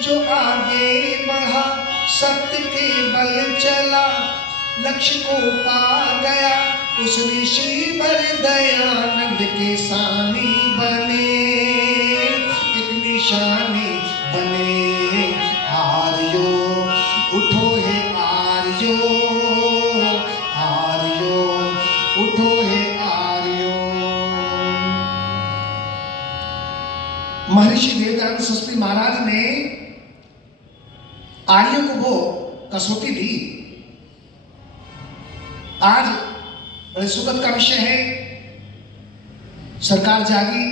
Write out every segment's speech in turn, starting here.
जो आगे बढ़ा सत्य के बल चला, लक्ष्य को पा गया उस ऋषि वर दयानंद के सानी बने, एक निशानी बने। आर्यो उठो हे आर्यो, आर्यो उठो हे आर्यो। महर्षि देवदयानंद सरस्वती महाराज ने आर्यों को वो कसौटी दी। आज बड़े सुखद का विषय है, सरकार जागी।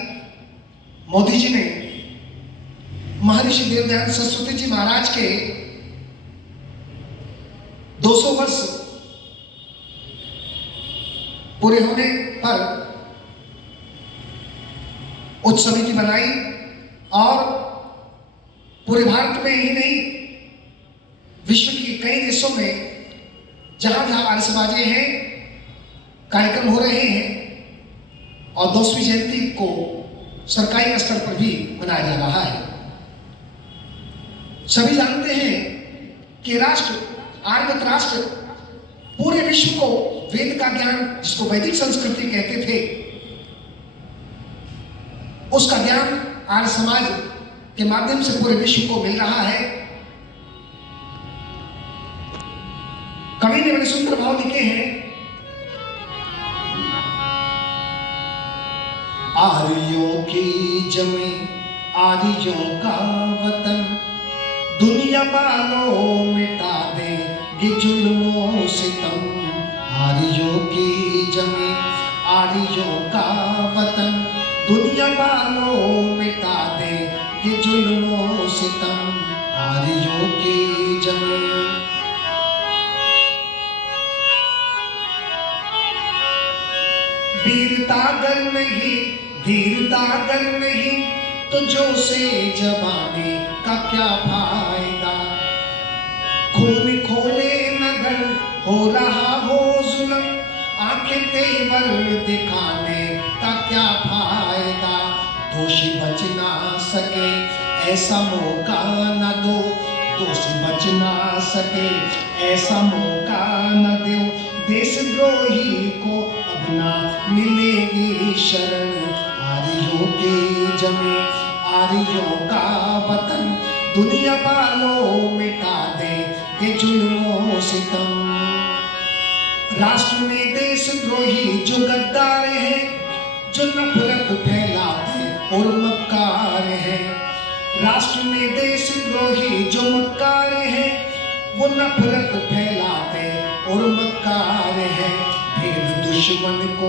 मोदी जी ने महर्षि देवदयानंद सरस्वती जी महाराज के 200 वर्ष पूरे होने पर उच्च समिति बनाई और पूरे भारत में ही नहीं, विश्व के कई देशों में जहां जहां आर्य समाजी हैं, कार्यक्रम हो रहे हैं और 200वीं जयंती को सरकारी स्तर पर भी मनाया जा रहा है। सभी जानते हैं कि राष्ट्र, आर्यवत राष्ट्र पूरे विश्व को वेद का ज्ञान, जिसको वैदिक संस्कृति कहते थे, उसका ज्ञान आर्य समाज के माध्यम से पूरे विश्व को मिल रहा है। कवि ने बड़े सुंदर भाव लिखे हैं। आर्यों की जमी आर्यों का वतन, दुनिया वालों मिटा देंगे जुल्मों सितम। आर्यों की जमी आर्यों का वतन, दुनिया वालों मिटा देंगे जुल्मों सितम। आर्यों की जमी वीरता अगर नहीं, धीरता अगर नहीं, तो जो से जमाने का क्या फायदा। खून खोले नगर हो रहा हो जुल्म, आंखें तेवर दिखाने का क्या फायदा। दोषी बच ना सके ऐसा मौका न दो, दोषी बच ना सके ऐसा मौका न दो। देशद्रोही को अब ना मिलेगी शरण। आर्यों की जमी आर्यों का वतन, दुनिया वालों मिटा देंगे जुल्मों सितम। राष्ट्र में देशद्रोही जो गद्दार हैं, जो नफरत फैलाते और मक्कार हैं। राष्ट्र में देशद्रोही जो मक्कार हैं, वो नफरत फैलाते और मक्कार हैं। भेद दुश्मन को,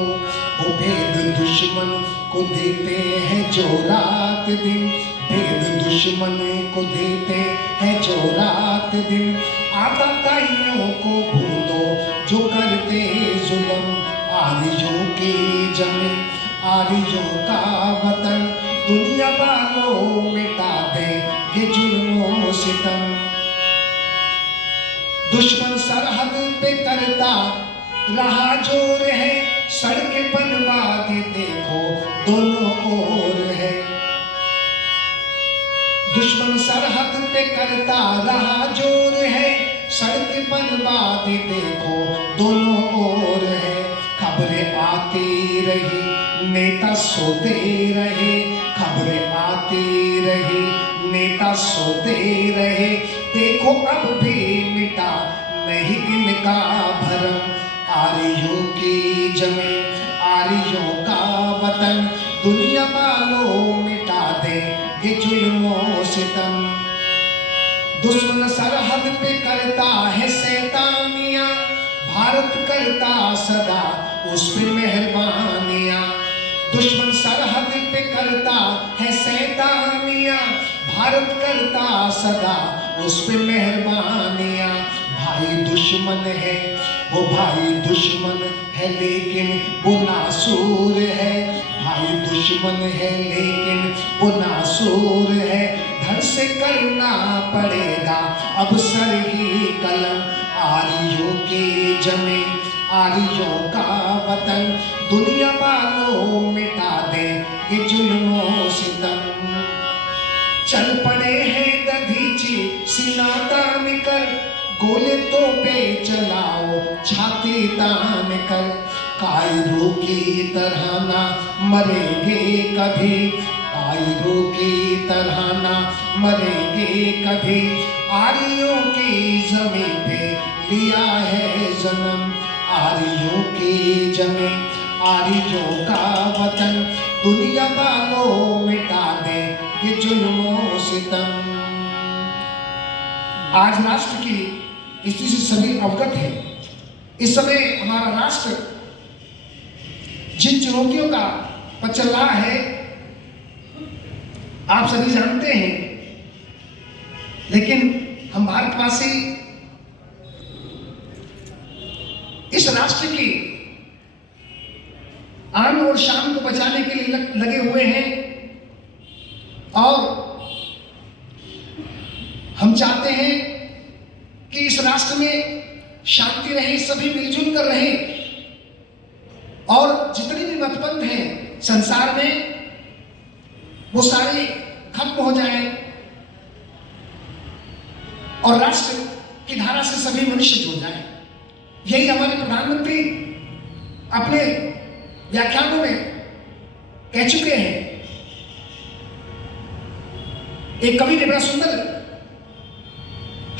वो भेद दुश्मन को देते हैं जो रात दिन। भेद दुश्मन को देते हैं जो रात दिन। आतताइयों को भूलो जो करते जुल्म। आर्यों की जमी आर्यों का वतन, दुनिया वालों मिटा देंगे जुल्मों सितम। दुश्मन सरहद पे करता रहा जोर है, सड़कें बनवाती देखो दोनों ओर है। दुश्मन सरहद पे करता रहा जोर है, सड़कें बनवाती देखो दोनों ओर है। खबरें आती रही नेता सोते रहे, खबरें आती रही नेता सोते रहे। देखो अब भी मिटा नहीं इनका भरम। आर्यों की जमी आर्यों का वतन, दुनिया वालों मिटा देंगे जुल्मों सितम। दुश्मन सरहद पे करता है शैतानियां, भारत करता सदा उस पे मेहरबानियां। दुश्मन सरहद पे करता है शैतानियां, भारत करता सदा उस पे मेहरबानियां। भाई दुश्मन है वो भाई दुश्मन है, लेकिन वो नासूर है। भाई दुश्मन है लेकिन वो नासूर है। धड़ से करना पड़ेगा अब सर ही कलम। आर्यों की जमी आर्यों का वतन, दुनिया वालों मिटा देंगे जुल्मों सितम। चल पड़े हैं दधी खोले तो पे चलाओ छाती तान कर, कायरों की तरह ना मरेंगे कभी, कायरों की तरह ना मरेंगे कभी, आर्यों की जमीन पे लिया है जन्म, आर्यों की जमीन आर्यों का वतन, दुनिया वालों मिटा दे ये जुल्मों सितम। आज राष्ट्र की स्थिति से सभी अवगत हैं। इस समय हमारा राष्ट्र जिन चुनौतियों का पर चल रहा है आप सभी जानते हैं, लेकिन हम भारतवासी इस राष्ट्र की आन और शान को बचाने के लिए लगे हुए हैं और हम चाहते हैं कि इस राष्ट्र में शांति रहे, सभी मिलजुल कर रहें और जितनी भी मतभेद हैं संसार में वो सारे खत्म हो जाएं और राष्ट्र की धारा से सभी मनुष्य जुड़ जाएं। यही हमारे प्रधानमंत्री अपने व्याख्यानों में कह चुके हैं। एक कवि ने बड़ा सुंदर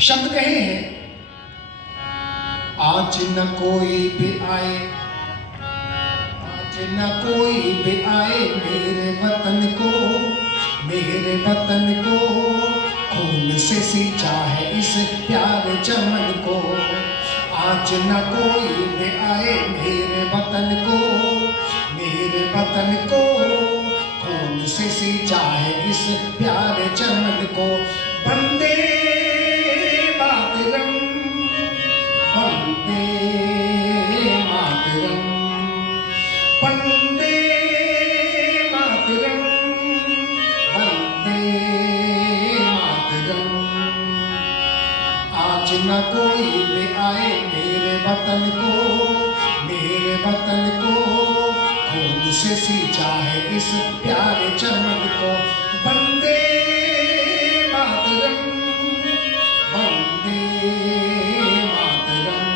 शब्द कहे हैं, आज न कोई भी आए, आज न कोई भी आए मेरे वतन को, मेरे वतन को खून से सींचा है इस प्यारे चमन को, आज न कोई भी आए मेरे वतन को, मेरे वतन को खून से सींचा है इस प्यारे चमन को, वंदे मातरम, वंदे मातरम, वंदे मातरम, वंदे मातरम। आज न कोई भी आए मेरे वतन को, मेरे वतन को खून से सींचा है इस प्यारे चमन को, वंदे मातरम, वंदे मातरम।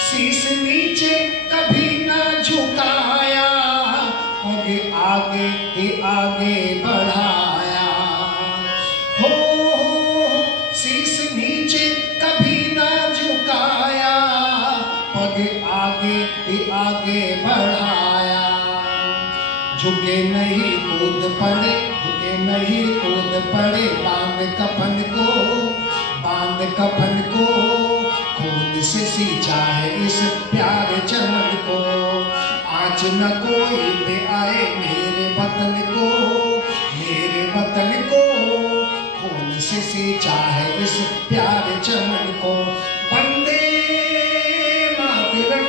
शीश नीचे कभी ना झुकाया, आगे आगे बढ़ाया, हो शीश नीचे कभी ना झुकाया, आगे बढ़ाया, झुके नहीं कूद पड़े, झुके नहीं कूद पड़े, बांध कफन को, बांध कफन को खून से सींचा है इस प्यारे चमन को, आज न कोई भी आए मेरे वतन को, मेरे वतन को खून से सींचा है इस प्यारे चमन को, वंदे मातरम,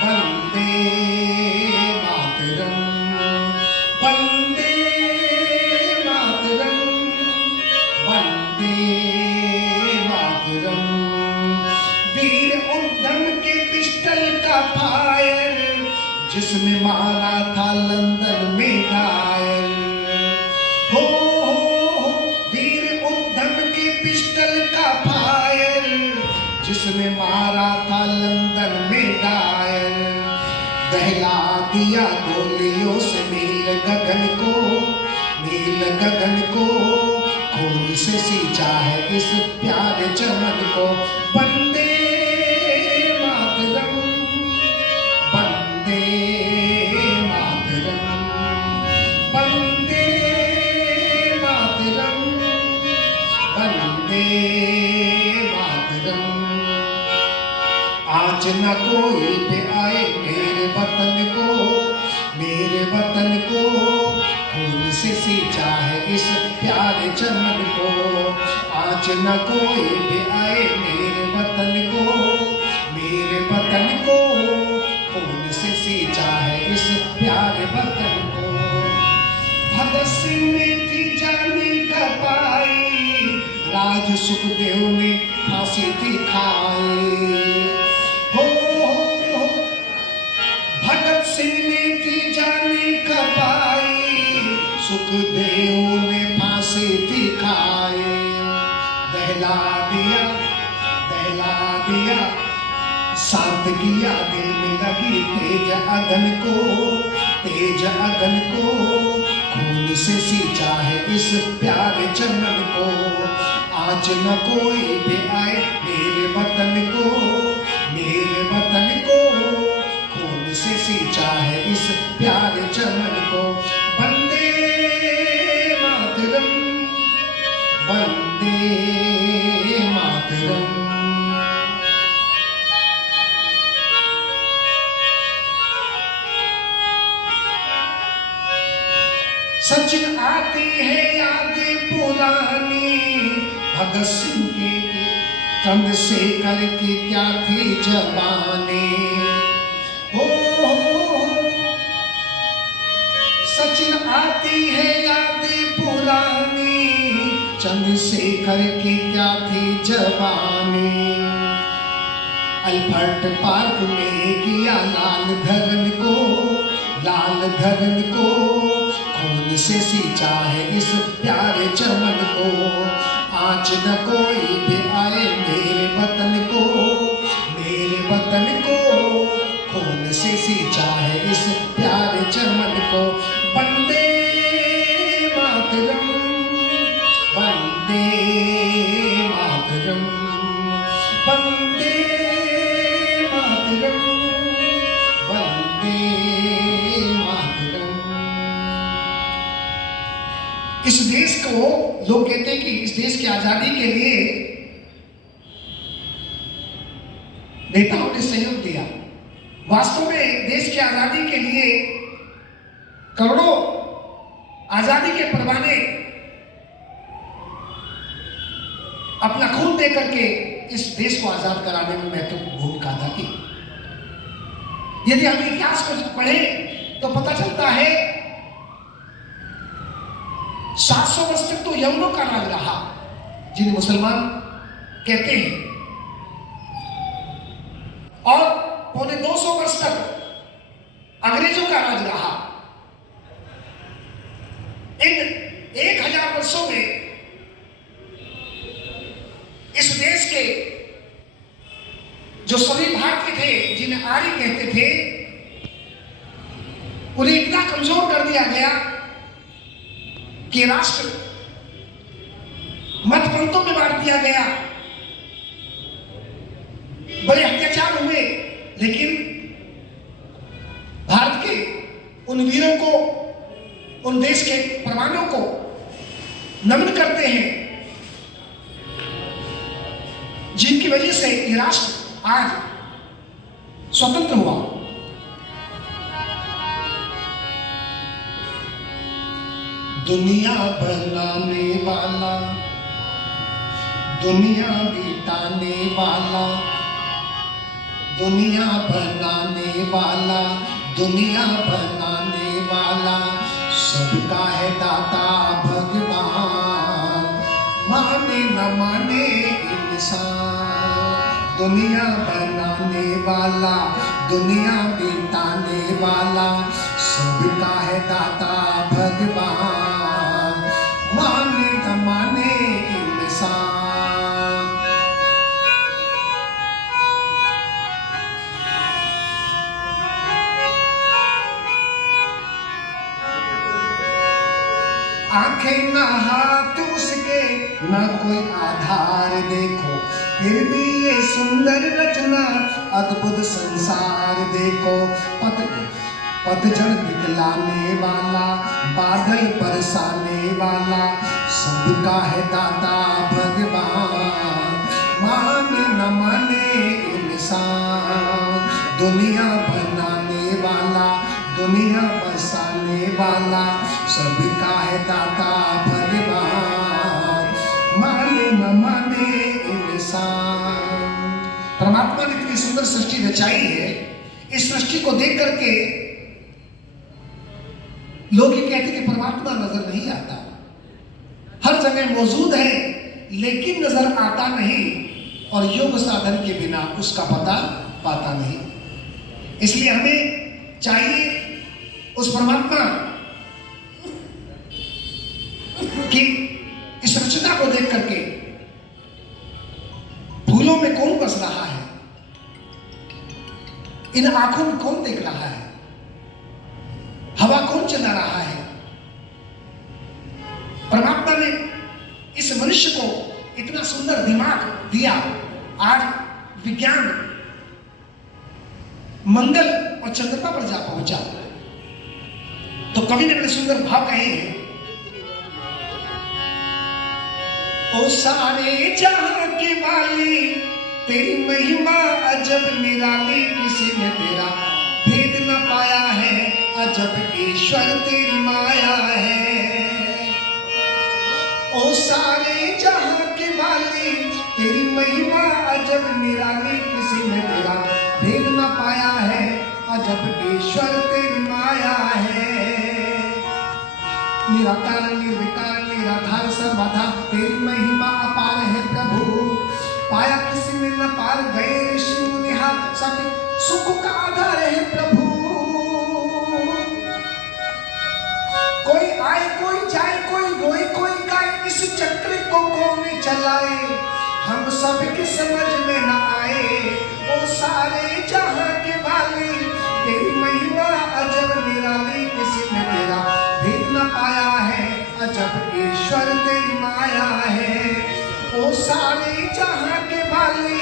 वंदे मातरम, वंदे मातरम, वंदे मातरम। वीर उद्धम के पिस्टल का फायर जिसने मारा था लंदन में डायर, हो वीर उद्धम के पिस्टल का फायर जिसने मारा था लंदन में डायर, दहला दिया गोलियों से नील गगन को, नील गगन को खून से सींचा है इस प्यारे चमन को, वंदे मातरम, वंदे मातरम, वंदे मातरम, वंदे मातरम। आज न कोई भी आए मेरे वतन को, मेरे वतन को खून से सींचा है इस प्यारे चमन को, आज न कोई भी आए मेरे वतन को, मेरे वतन को खून से सींचा है इस प्यारे वतन को। भगत सिंह ने थी जानी खपाई, राज सुखदेव ने फांसी थी खाई, हो भगत सिंह ने थी जानी सुखदेव ने फांसी दिखाए, दहला दिया दहला दिया, शांत किया दिल में लगी तेज अगन को, तेज अगन को, खून से सींचा है इस प्यारे चमन को, आज न कोई भी आए मेरे वतन को, मेरे वतन को, खून से सींचा है इस प्यारे चमन को। वंदे मातरम, वंदे मातरम। सचिन आती है यादें पुरानी, भगत सिंह के चंद्रशेखर की क्या थी जवानी, हो सचिन आती है यादें पुरानी, चंद्रशेखर की क्या थी जवानी। अल्बर्ट पार्क में किया लाल धरन को, लाल धरन को, खून से सींचा है इस प्यारे चमन को, आज न कोई भी आए मेरे वतन को, मेरे वतन को, खून से सींचा है इस प्यारे चमन को। वंदे मातरम, वंदे मातरम, वंदे मातरम, वंदे मातरम। इस देश को लोग कहते हैं कि इस देश की आजादी के लिए नेताओं ने सहयोग दिया। वास्तव में देश की आजादी के लिए करोड़ों आजादी के परवाने अपना खून दे करके इस देश को आजाद कराने में महत्वपूर्ण भूमिका अदा की। यदि हम इतिहास को पढ़ें तो पता चलता है 700 वर्ष तक तो यवनों का राज रहा, जिन्हें मुसलमान कहते हैं, और पौने 200 वर्ष तक अंग्रेजों का राज रहा। इन 1000 वर्षों में इस देश के जो सभी भारतीय थे, जिन्हें आर्य कहते थे, उन्हें इतना कमजोर कर दिया गया कि राष्ट्र मत पंथों में बांट दिया गया। बड़े अत्याचार हुए, लेकिन भारत के उन वीरों को, उन देश के परवानों को नमन करते हैं, जिनकी वजह से ये राष्ट्र आज स्वतंत्र हुआ। दुनिया बनाने वाला, दुनिया बिताने वाला, दुनिया बनाने वाला, दुनिया बनाने वाला, सबका है दाता भगवान, माने न माने इंसान। दुनिया बनाने वाला, दुनिया बिताने वाला, सबका है दाता भगवान, माने न माने इंसान। आंखें ना हाथ उसके, ना कोई आधार देखो, फिर भी ये सुंदर रचना, अद्भुत संसार देखो। पतझड़ दिखलाने वाला, बादल बरसाने वाला, सबका है दाता भगवान, माने न माने इंसान। दुनिया बनाने वाला, दुनिया बसाने वाला, सबका है दाता भगवान, माने न माने इंसान। परमात्मा ने इतनी सुंदर सृष्टि रचाई है, इस सृष्टि को देख करके लोग ये कहते हैं कि परमात्मा नजर नहीं आता, हर जगह मौजूद है लेकिन नजर आता नहीं, और योग साधन के बिना उसका पता पाता नहीं। इसलिए हमें चाहिए उस परमात्मा कि इस रचना को देख करके फूलों में कौन बस रहा है, इन आंखों में कौन देख रहा है, हवा कौन चला रहा है। परमात्मा ने इस मनुष्य को इतना सुंदर दिमाग दिया। आज विज्ञान मंगल और चंद्रमा पर जा पहुंचा। तो कवि ने बड़े सुंदर भाव कहे हैं, ओ सारे जहां के वाली तेरी महिमा अजब निराली, किसी ने तेरा भेद न पाया है, अजब ईश्वर तेरी माया है। ओ सारे जहां के वाली तेरी महिमा अजब निराली, किसी ने तेरा भेद न पाया है, अजब ईश्वर तेरी माया है। निराकार निर्विकार निराधार सर्वाधार, तेरी महिमा अपार है प्रभु, पाया किसी ने न पार, गए ऋषि मुनिहार, सब सुख का आधार है प्रभु। कोई आए कोई जाए, कोई रोए कोई गाए, इस चक्र को कौन चलाए, हम सब की समझ में न आए। ओ सारे जहां के वाली तेरी महिमा अजब निराली, किसी ने तेरा भेद न पाया है, अजब ईश्वर तेरी माया है। ओ सारे जहां के वाली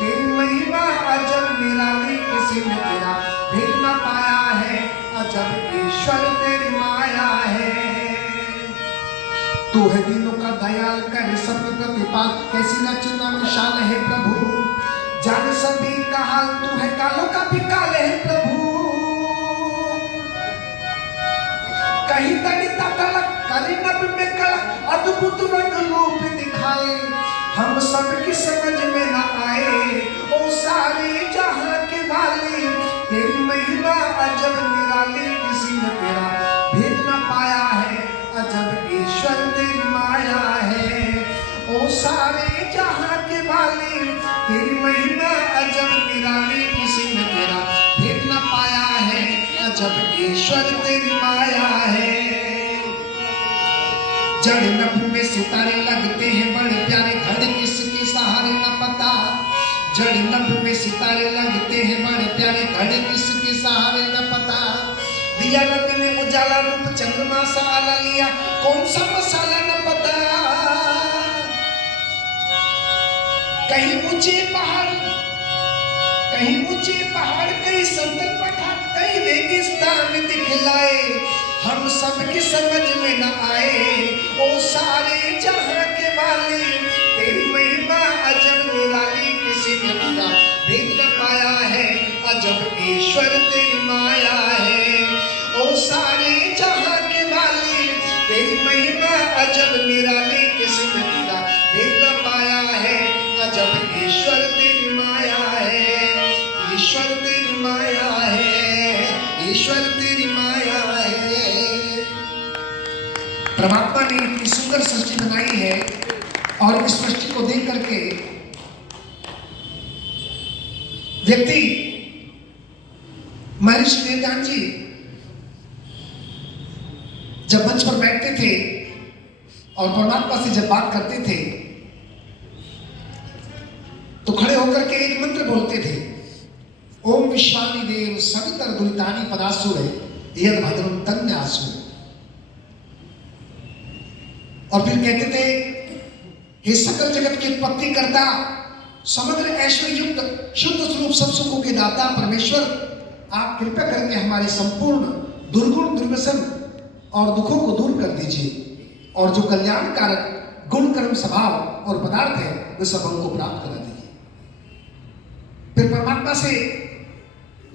तेरी महिमा अजब निराली, किसी ने तेरा भेद न पाया है, अजब ईश्वर तेरी माया है। तू है दीनों का दयाल, करे सब प्रतिपाल, कैसी रचना विशाल है प्रभु, जाने सभी का हाल, तू है कालों का भी काल है प्रभु। कहीं तड़िता तलक करे नभ में कलक, अद्भुत रंग रूप दिखाए, हम सब की समझ में न आए। ओ सारे जहां के वाली तेरी महिमा अजब निराली, किसी ने तेरा भेद न पाया है, अजब ईश्वर तेरी माया है। ओ सारे जहां के वाली तेरी महिमा अजब निराली, किसी ने तेरा भेद न पाया है, अजब ईश्वर तेरी माया है। जड़ नभ में सितारे लगते हैं बड़े प्यारे, घड़ किसके सहारे न पता। जड़ नभ में सितारे लगते हैं बड़े प्यारे, घड़ किसके सहारे न पता। दिया रब ने उजाला रूप चंद्रमा सा आला लिया, कौन सा मसाला न पता। कहीं ऊंचे पहाड़, कहीं ऊंचे पहाड़, कहीं संतल पठार, कहीं रेगिस्तान दिखलाए, हम सब की समझ में न आए। ओ सारे जहां के वाली तेरी महिमा अजब निराली, किसी ने तेरा भेद न पाया है, अजब ईश्वर तेरी माया है। ओ सारे जहां के वाली तेरी महिमा अजब निराली, किसी ने तेरा भेद न पाया है, अजब ईश्वर तेरी माया है। ईश्वर तेरी माया है, ईश्वर तेरी माया है। परमात्मा ने इतनी सुंदर सृष्टि बनाई है और इस सृष्टि को देख करके व्यक्ति महर्षि देवदान जी जब मंच पर बैठते थे और परमात्मा से जब बात करते थे तो खड़े होकर के एक मंत्र बोलते थे, ओम विश्वानि देव सवितर दुरितानि पदासुरे यद भद्रम तन्यासुरे। और फिर कहते थे, हे सकल जगत की उत्पत्ति करता, समग्र ऐश्वर्य युक्त शुद्ध स्वरूप सब सुखों के दाता परमेश्वर, आप कृपया करके हमारे संपूर्ण दुर्गुण दुर्व्यसन और दुखों को दूर कर दीजिए और जो कल्याणकारक गुण कर्म स्वभाव और पदार्थ है वे सब हमको प्राप्त करा दीजिए। फिर परमात्मा से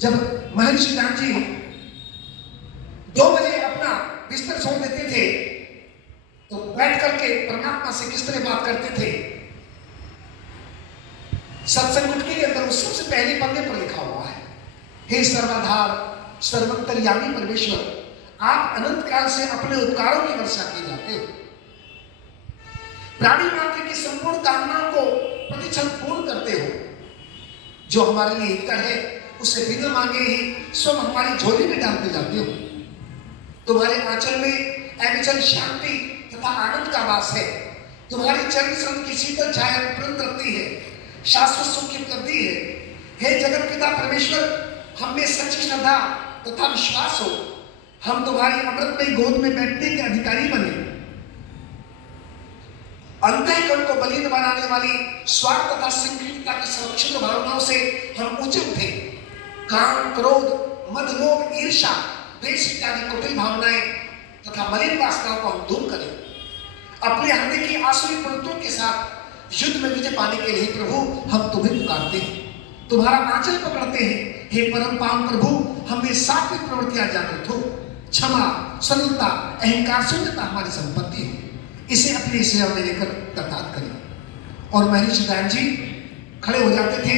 जब महर्षि दान जी 2 बजे अपना बिस्तर छोड़ देते थे तो बैठ करके परमात्मा से किस तरह बात करते थे। सत्संग गुटकी के अंदर सबसे पहले पन्ने पर लिखा हुआ है, हे सर्वाधार सर्वंतर्यामी परमेश्वर, आप अनंत काल से अपने उपकारों की वर्षा की जाते हो, प्राणी मात्र की संपूर्ण कामनाओं को प्रतिक्षण पूर्ण करते हो, जो हमारे लिए हितकर है उससे बिना मांगे ही स्वयं हमारी झोली में डालते जाते हो। तुम्हारे आंचल में अविचल शांति तथा आनंद का वास है। तुम्हारी चरण शरण की शीतल छाया प्रत रखती है, शाश्वत सुख की उपलब्धि है। हे जगत पिता परमेश्वर, हम में सच्ची श्रद्धा तथा विश्वास हो, हम तुम्हारी अमृतमयी गोद में बैठने के अधिकारी बने। अंतःकरण को बलिन बनाने वाली स्वार्थ तथा संकीर्णता की संरक्षण भावनाओं से हम ऊंचे उठे। काम, क्रोध, मद, लोभ, ईर्ष्या, द्वेष इत्यादि कुटिल भावनाएं तथा मलिन वासनाओं को हम दूर करें। अपने हृदय की आसुरी प्रवृत्तियों के साथ युद्ध में विजय पाने के लिए प्रभु हम तुम्हें पुकारते हैं, तुम्हारा आंचल पकड़ते हैं। हे परम पावन प्रभु, हमें सात्विक प्रवृत्तियां जागृत हो। क्षमा, सरलता, अहंकार, शून्यता हमारी संपत्ति है, इसे अपनी सेवा में लेकर तैनात करें। और महर्षि दयानंद जी खड़े हो जाते थे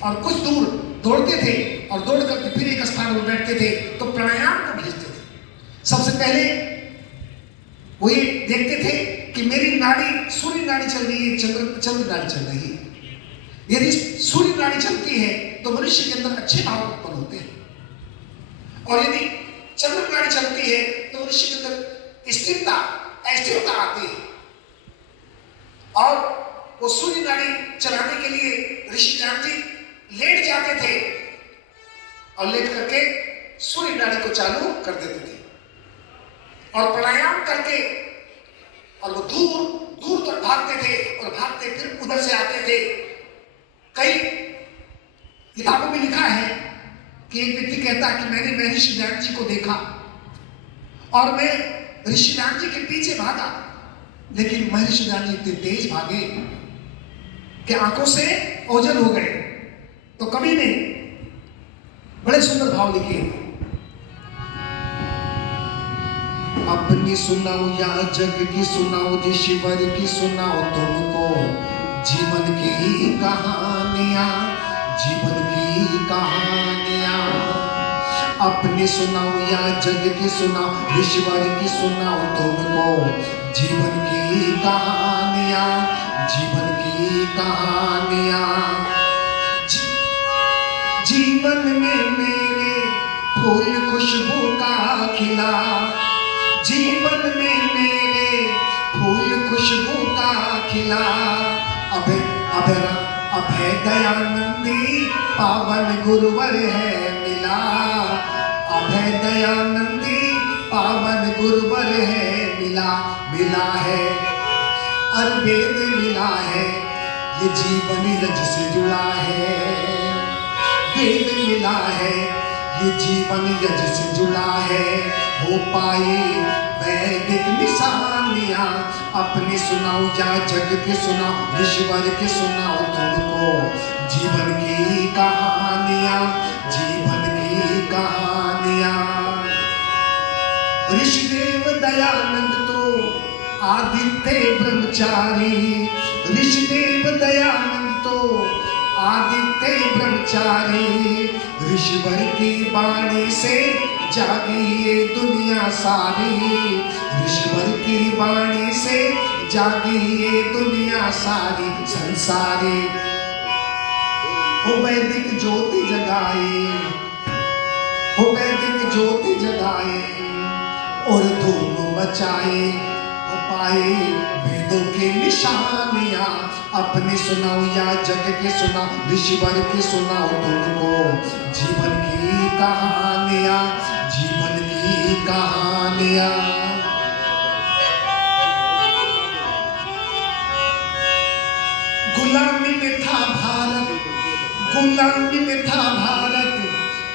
और कुछ दूर दौड़ते थे और दौड़ करके फिर एक स्थान पर बैठते थे तो प्राणायाम को भेजते थे। सबसे पहले वो ये देखते थे कि मेरी नाड़ी, सूर्य नाड़ी चल रही है, चंद्र नाड़ी चल रही है। यदि सूर्य नाड़ी चलती है तो मनुष्य के अंदर अच्छे भाव उत्पन्न होते हैं, और यदि चंद्र नाड़ी चलती है तो मनुष्य के अंदर स्थिरता, अस्थिरता आती है। और वो सूर्य नाड़ी चलाने के लिए ऋषि दयानंद जी लेट जाते थे और लेट करके सूर्य नाड़ी को चालू कर देते थे और प्राणायाम करके, और वो दूर दूर तक भागते थे और भागते फिर उधर से आते थे। कई किताबों में लिखा है कि एक व्यक्ति कहता है कि मैंने महर्षि दयानंद जी को देखा और मैं ऋषि दयानंद जी के पीछे भागा, लेकिन महर्षि दयानंद जी इतने तेज भागे कि आंखों से ओझल हो गए। तो कवि ने बड़े सुंदर भाव लिखे, अपनी सुनाओ या जग की सुनाओ, ऋषिवर की सुनाओ तुमको, जीवन की कहानियां, जीवन की कहानियां। अपनी सुनाओ या जग की सुनाओ, ऋषिवर की सुनाओ तुमको, जीवन की कहानियां, जीवन की कहानियां। जीवन में मेरे फूल खुशबू का खिला, जीवन में मेरे फूल खुशबू का खिला। अभय दयानंदी पावन गुरुवर है मिला, अभय दयानंदी पावन गुरुवर है मिला। मिला है अरवेद मिला है, ये जीवन रज से जुड़ा है। वेद मिला है, ये जीवन यज से जुड़ा है। हो पाए वैदिक निशानियां, अपनी सुनाओ या जग के सुनाओ, ऋषिवर के सुनाओ तुमको, जीवन की कहानियां, जीवन की कहानियां। ऋषिदेव दयानंद तो आदित्य ब्रह्मचारी, ऋषिदेव दयानंद तो आदित्य ब्रह्मचारी। ऋषिवर की वाणी से जागी ये दुनिया सारी, ऋषिवर की वाणी से जागी ये दुनिया सारी। संसारी हो वैदिक ज्योति जगाए, हो वैदिक ज्योति जगाए और धूम मचाए। हो पाए वेदों की निशानियां, अपनी सुनाओ या जग के सुनाओ, ऋषिवर की सुनाओ तुमको, जीवन की कहानियां, जीवन की कहानियां। गुलामी में था भारत, गुलामी में था भारत,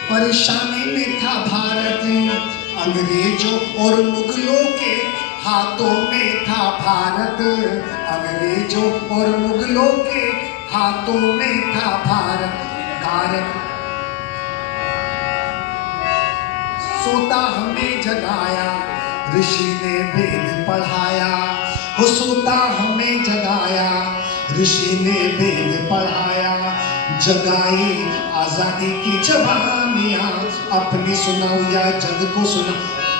परेशानी में था भारत। अंग्रेजों और मुगलों के हाथों में था भारत, अंग्रेजों और मुगलों के हाथों में था भारत। भारत सोता हमें जगाया, ऋषि ने वेद पढ़ाया। वो सोता हमें जगाया, ऋषि ने वेद पढ़ाया। जगाई आजादी की जवानियां, अपनी सुनाओ या जग को सुना,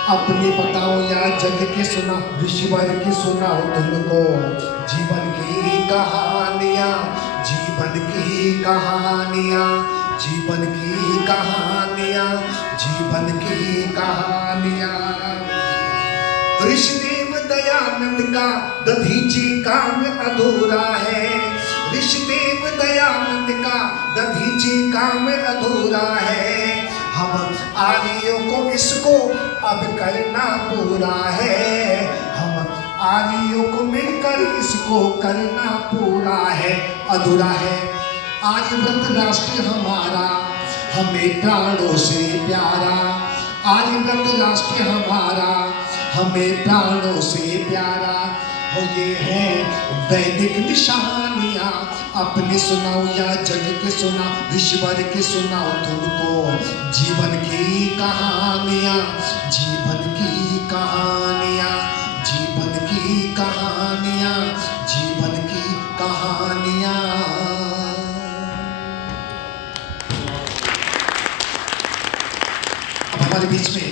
अपनी बताओ या जग के सुना, ऋषिवर की सुनाओ तुमको, जीवन की कहानियां, जीवन की कहानियां, जीवन की कहानियां, जीवन की कहानियां। ऋषिदेव दयानंद का दधीची काम अधूरा है। ऋषिदेव दयानंद का दधीची काम अधूरा है। हम आर्यों को इसको अब करना पूरा है। हम आर्यों को मिलकर इसको करना पूरा है। अधूरा है आर्यव्रत राष्ट्र हमारा, हमें प्राणों से प्यारा। आर्यव्रत राष्ट्र हमारा, हमें प्राणों से प्यारा। हो ये है वैदिक निशानियाँ, अपने सुनाओ या जग के सुनाओ, ईश्वर के सुनाओ तुमको जीवन की कहानियाँ। जीवन की कहानियाँ, जीवन की कहानियाँ, जीवन की कहानियाँ। अब हमारे बीच में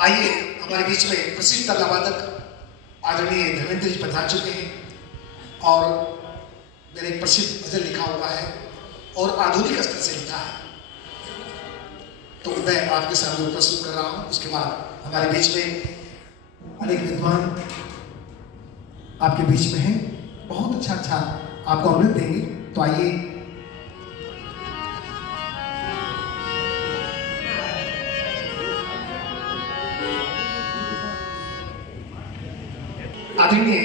आइए हमारे बीच में प्रसिद्ध तबला वादक आदरणीय धर्मेंद्र जी पधार चुके हैं और मेरे एक प्रसिद्ध भजन लिखा हुआ है और आधुनिक स्तर से लिखा है, तो मैं आपके सामने प्रस्तुत कर रहा हूं। उसके बाद हमारे बीच में अनेक विद्वान आपके बीच में हैं, बहुत अच्छा आपको अमृत देंगे। तो आइए आदरणीय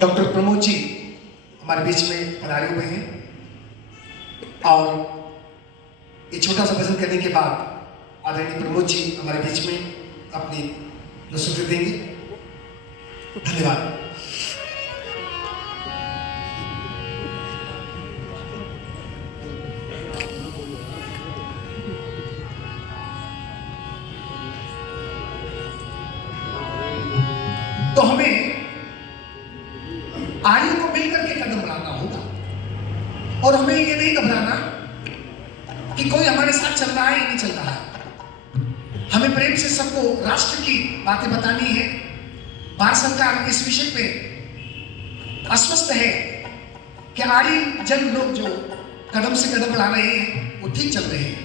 डॉक्टर प्रमोद जी हमारे बीच में पधारे हुए हैं और ये छोटा सा भजन करने के बाद आदरणीय प्रमोद जी हमारे बीच में अपनी प्रस्तुति देंगे। धन्यवाद। तो हमें आर्यों को मिलकर के कदम बढ़ाना होगा और हमें ये नहीं घबराना कि कोई हमारे साथ चल रहा है या नहीं चल रहा है। हमें प्रेम से सबको राष्ट्र की बातें बतानी है। भारत सरकार इस विषय पे अस्वस्थ है कि आर्य जन लोग जो कदम से कदम बढ़ा रहे हैं वो ठीक चल रहे हैं।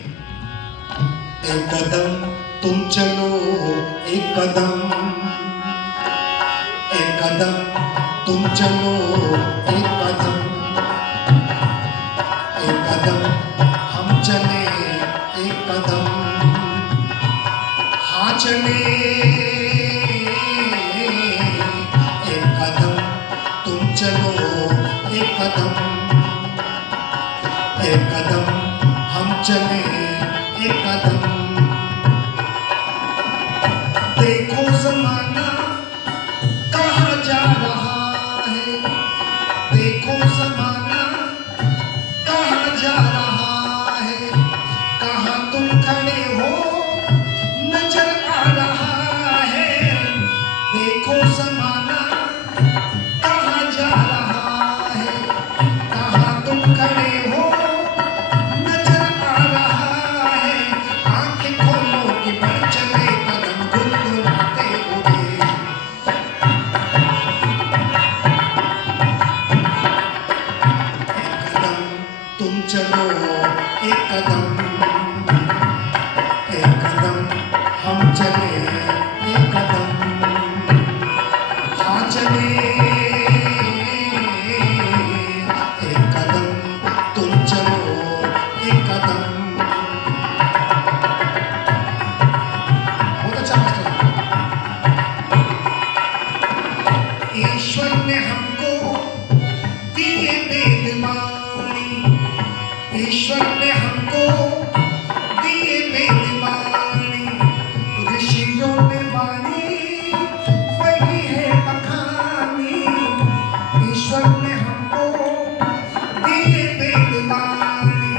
एक कदम तुम चलो, एक कदम, एक कदम तुम चलो, एक कदम, एक कदम हम चले, एक कदम हाँ चले। एक कदम तुम चलो, एक कदम, एक कदम हम चले, एक कदम। देखो ज़माना कहाँ जा रहा है, देखो ज़माना कहाँ जा रहा है। कहाँ तुम खड़े हो नजर आ रहा है। देखो ज़माना कहाँ जा रहा है, कहाँ तुम खड़े हो नजर आ रहा है। आंखें खोलो कि बढ़ चले कदम गुनगुनाते हुए। एक कदम तुम चलो, एक कदम, एक कदम हम चले, एक कदम हाँ चले। एक कदम तुम चलो, एक कदम। बहुत अच्छा मास्टर। ईश्वर ने हमको दिए वेद वाणी, ईश्वर ने हमको दिए वेद वाणी। ऋषियों ने वाणी वही है बखानी। ईश्वर ने हमको दिए वेद वाणी,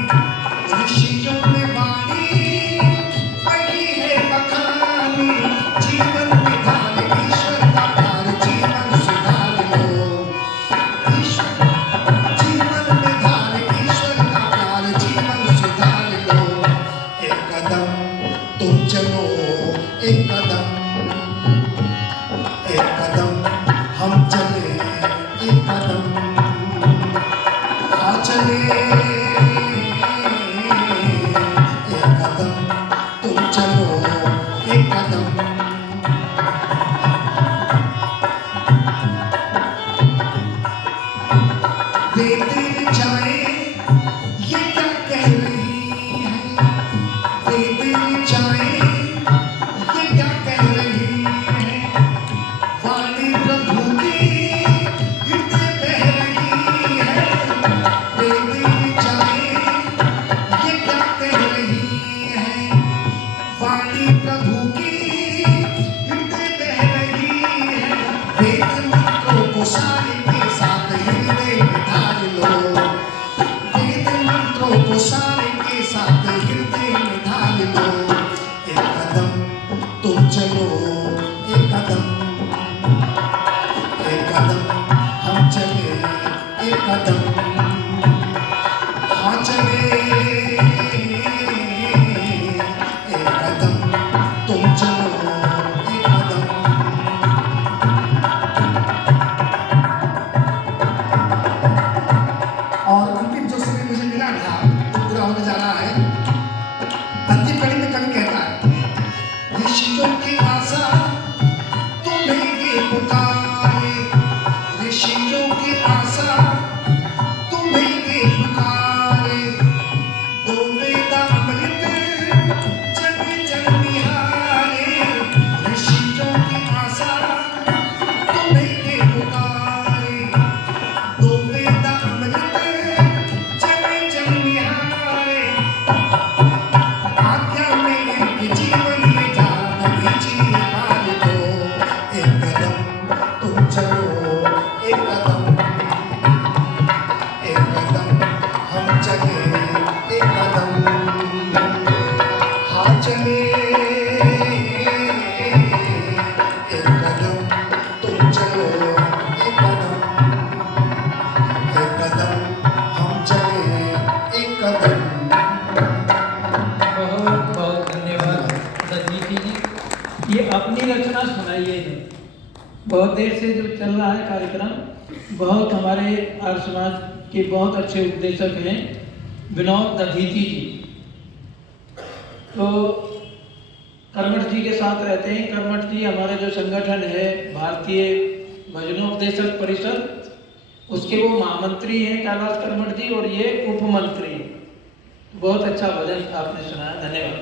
ऋषियों ने वाणी वही है बखानी। जीवन विधान ईश्वर का प्यार, जीवन सुधार लो। ईश्वर जीवन विधान ईश्वर का प्यार, जीवन सुधार लो। एक कदम तुम चलो, एक कदम, एक कदम हम चले, एक कदम हाँ चले। वेद ऋचाएं ये क्या कह रही है, वेद ऋचाएं ये क्या कह रही है, वाणी प्रभु की हृदय बह रही है, वेद ऋचाएं ये क्या कह रही है, वाणी प्रभु की हृदय बह रही है, वेद मंत्रों को सारे के साथ हृदय में धार लो, वेद मंत्रों को सारे के साथ हृदय में धार लो, एक कदम तुम चलो, एक कदम हम चले, एक कदम हाँ चले, एक कदम तुम चलो, एक कदम। और अंतिम जो समय मुझे मिला था वो पूरा होने जा रहा है। अंतिम कड़ी में कवि कहता है, ऋषियों की आशा तुम्हें ये पुकारे, ऋषियों की आशा तुम्हें ये पुकारे, दो वेद अमृत जग जग निहारे, ऋषियों की आशा तुम्हें ये पुकारे, दो वेद अमृत जग जग निहारे, आज्ञा में इनके जीवन में जान दीजिए हार दो, एक कदम तुम चलो, एक कदम हम चले, एक कदम हाँ चले, एक कदम तुम चलो, एक कदम हम चले, एक कदम। बहुत बहुत धन्यवाद रजनीति जी, ये अपनी रचना सुनाइए है। बहुत देर से जो चल रहा है कार्यक्रम, बहुत हमारे आर्य समाज के बहुत अच्छे उपदेशक हैं विनोद दधीची जी। तो कर्मठ जी के साथ रहते हैं। कर्मठ जी हमारा जो संगठन है भारतीय भजनोपदेशक परिषद, उसके वो महामंत्री हैं कैलाश कर्मठ जी, और ये उप मंत्री हैं। बहुत अच्छा भजन आपने सुनाया, धन्यवाद।